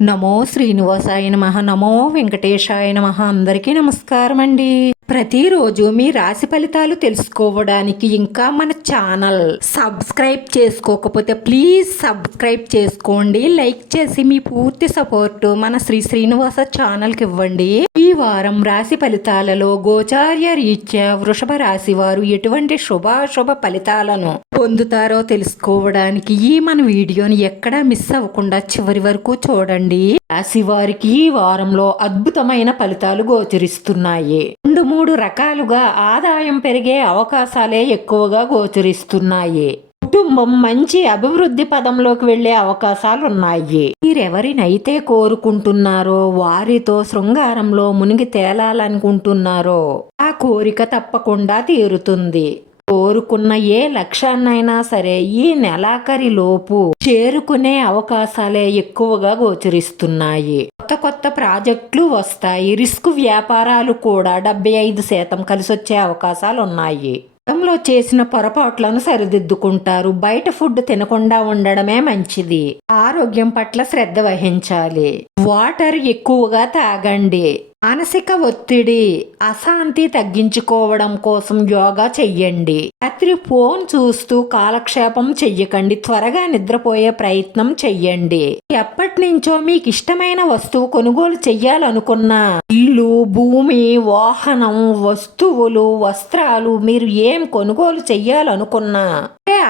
నమో శ్రీనివాసాయ నమః. నమో వెంకటేశాయ నమః. అందరికీ నమస్కారం అండి. ప్రతిరోజు మీ రాశి ఫలితాలు తెలుసుకోవడానికి ఇంకా మన ఛానల్ సబ్స్క్రైబ్ చేసుకోకపోతే ప్లీజ్ సబ్స్క్రైబ్ చేసుకోండి. లైక్ చేసి మీ పూర్తి సపోర్ట్ మన శ్రీనివాస ఛానల్కి ఇవ్వండి. ఈ వారం రాశి ఫలితాలలో గోచార్య రీత్యా వృషభ రాశి వారు ఎటువంటి శుభాశుభ ఫలితాలను పొందుతారో తెలుసుకోవడానికి ఈ మన వీడియోని ఎక్కడా మిస్ అవ్వకుండా చివరి వరకు చూడండి. రాశి వారికి ఈ వారంలో అద్భుతమైన ఫలితాలు గోచరిస్తున్నాయి. 2-3 రకాలుగా ఆదాయం పెరిగే అవకాశాలే ఎక్కువగా గోచరిస్తున్నాయి. కుటుంబం మంచి అభివృద్ధి పదంలోకి వెళ్లే అవకాశాలున్నాయి. మీరెవరినైతే కోరుకుంటున్నారో వారితో శృంగారంలో మునిగి తేలాలనుకుంటున్నారో ఆ కోరిక తప్పకుండా తీరుతుంది. కోరుకున్న ఏ లక్ష్యాన్నైనా సరే ఈ నెలాఖరి లోపు చేరుకునే అవకాశాలే ఎక్కువగా గోచరిస్తున్నాయి. కొత్త ప్రాజెక్టులు వస్తాయి. రిస్క్ వ్యాపారాలు కూడా 75% కలిసొచ్చే అవకాశాలు ఉన్నాయి. గతంలో చేసిన పొరపాట్లను సరిదిద్దుకుంటారు. బయట ఫుడ్ తినకుండా ఉండడమే మంచిది. ఆరోగ్యం పట్ల శ్రద్ధ వహించాలి. వాటర్ ఎక్కువగా తాగండి. మానసిక ఒత్తిడి అశాంతి తగ్గించుకోవడం కోసం యోగా చెయ్యండి. రాత్రి ఫోన్ చూస్తూ కాలక్షేపం చెయ్యకండి. త్వరగా నిద్రపోయే ప్రయత్నం చెయ్యండి. ఎప్పటి నుంచో మీకు ఇష్టమైన వస్తువు కొనుగోలు చెయ్యాలనుకున్నా ఇల్లు, భూమి, వాహనం, వస్తువులు, వస్త్రాలు మీరు ఏం కొనుగోలు చెయ్యాలనుకున్నా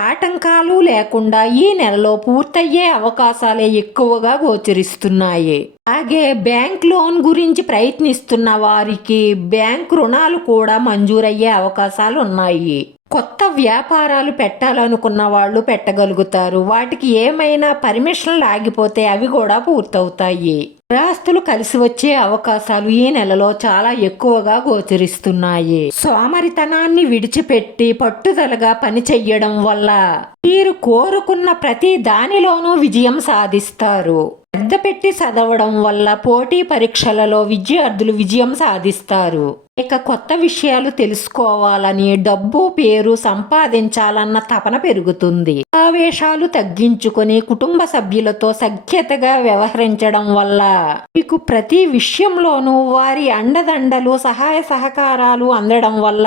ఆటంకాలు లేకుండా ఈ నెలలో పూర్తయ్యే అవకాశాలే ఎక్కువగా గోచరిస్తున్నాయి. అలాగే బ్యాంక్ లోన్ గురించి ప్రయత్నిస్తున్న వారికి బ్యాంక్ రుణాలు కూడా మంజూరయ్యే అవకాశాలు ఉన్నాయి. కొత్త వ్యాపారాలు పెట్టాలనుకున్న వాళ్ళు పెట్టగలుగుతారు. వాటికి ఏమైనా పర్మిషన్లు ఆగిపోతే అవి కూడా పూర్తవుతాయి. స్థిరాస్తులు కలిసి వచ్చే అవకాశాలు ఈ నెలలో చాలా ఎక్కువగా గోచరిస్తున్నాయి. సోమరితనాన్ని విడిచిపెట్టి పట్టుదలగా పని చెయ్యడం వల్ల మీరు కోరుకున్న ప్రతి దానిలోనూ విజయం సాధిస్తారు. శ్రద్ధ పెట్టి చదవడం వల్ల పోటీ పరీక్షలలో విద్యార్థులు విజయం సాధిస్తారు. ఇక కొత్త విషయాలు తెలుసుకోవాలని, డబ్బు పేరు సంపాదించాలన్న తపన పెరుగుతుంది. ఆవేశాలు తగ్గించుకొని కుటుంబ సభ్యులతో సఖ్యతగా వ్యవహరించడం వల్ల మీకు ప్రతి విషయంలోనూ వారి అండదండలు, సహాయ సహకారాలు అందడం వల్ల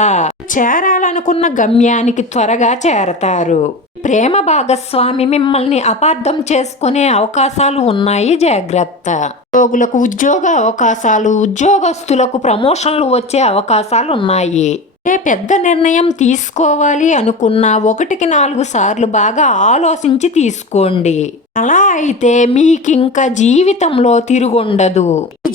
చేరాలనుకున్న గమ్యానికి త్వరగా చేరతారు. ప్రేమ భాగస్వామి మిమ్మల్ని అపార్థం చేసుకునే అవకాశాలు ఉన్నాయి. జాగ్రత్త. ఉద్యోగులకు ఉద్యోగ అవకాశాలు, ఉద్యోగస్తులకు ప్రమోషన్లు వచ్చే అవకాశాలు ఉన్నాయి. పెద్ద నిర్ణయం తీసుకోవాలి అనుకున్నా 1-4 సార్లు బాగా ఆలోచించి తీసుకోండి. అలా అయితే మీకింక జీవితంలో తిరుగుండదు.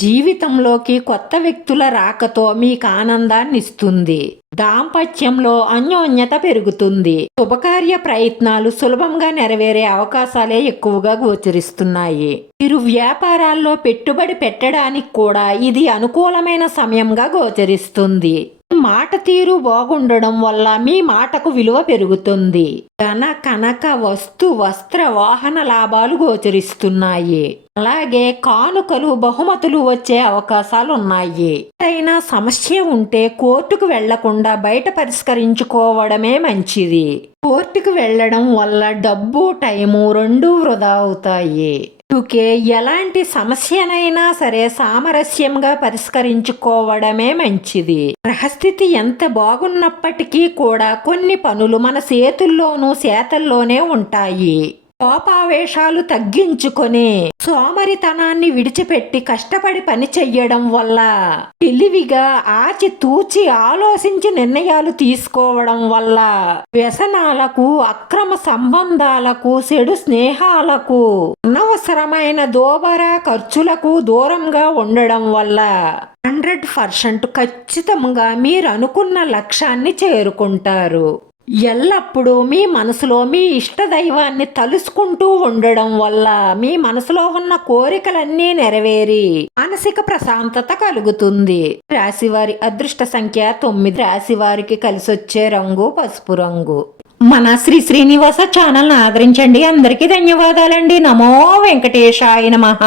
జీవితంలోకి కొత్త వ్యక్తుల రాకతో మీకు ఆనందాన్ని ఇస్తుంది. దాంపత్యంలో అన్యోన్యత పెరుగుతుంది. శుభకార్య ప్రయత్నాలు సులభంగా నెరవేరే అవకాశాలే ఎక్కువగా గోచరిస్తున్నాయి. మీరు వ్యాపారాల్లో పెట్టుబడి పెట్టడానికి కూడా ఇది అనుకూలమైన సమయంగా గోచరిస్తుంది. మాట తీరు బాగుండడం వల్ల మీ మాటకు విలువ పెరుగుతుంది. ధన, కనక, వస్తు, వస్త్ర, వాహన లాభాలు గోచరిస్తున్నాయి. అలాగే కానుకలు, బహుమతులు వచ్చే అవకాశాలు ఉన్నాయి. ఏదైనా సమస్య ఉంటే కోర్టుకు వెళ్లకుండా బయట పరిష్కరించుకోవడమే మంచిది. కోర్టుకు వెళ్లడం వల్ల డబ్బు, టైము 2 వృధా అవుతాయి. ఎలాంటి సమస్యనైనా సరే సామరస్యంగా పరిష్కరించుకోవడమే మంచిది. గ్రహస్థితి ఎంత బాగున్నప్పటికీ కూడా కొన్ని పనులు మన చేతుల్లోనూ చేతల్లోనే ఉంటాయి. కోపావేశాలు తగ్గించుకొని సోమరితనాన్ని విడిచిపెట్టి కష్టపడి పని చెయ్యడం వల్ల, తెలివిగా ఆచితూచి ఆలోచించి నిర్ణయాలు తీసుకోవడం వల్ల వ్యసనాలకు, అక్రమ సంబంధాలకు, చెడు స్నేహాలకు, అనవసరమైన దోబరా ఖర్చులకు దూరంగా ఉండడం వల్ల 100% ఖచ్చితంగా మీరు అనుకున్న లక్ష్యాన్ని చేరుకుంటారు. ఎల్లప్పుడూ మీ మనసులో మీ ఇష్టదైవాన్ని తలుసుకుంటూ ఉండడం వల్ల మీ మనసులో ఉన్న కోరికలన్నీ నెరవేరి మానసిక ప్రశాంతత కలుగుతుంది. రాశివారి అదృష్ట సంఖ్య 9. రాశివారికి కలిసొచ్చే రంగు పసుపు రంగు. మన శ్రీనివాస ఛానల్ని ఆదరించండి. అందరికీ ధన్యవాదాలండి. నమో వెంకటేశాయ నమః.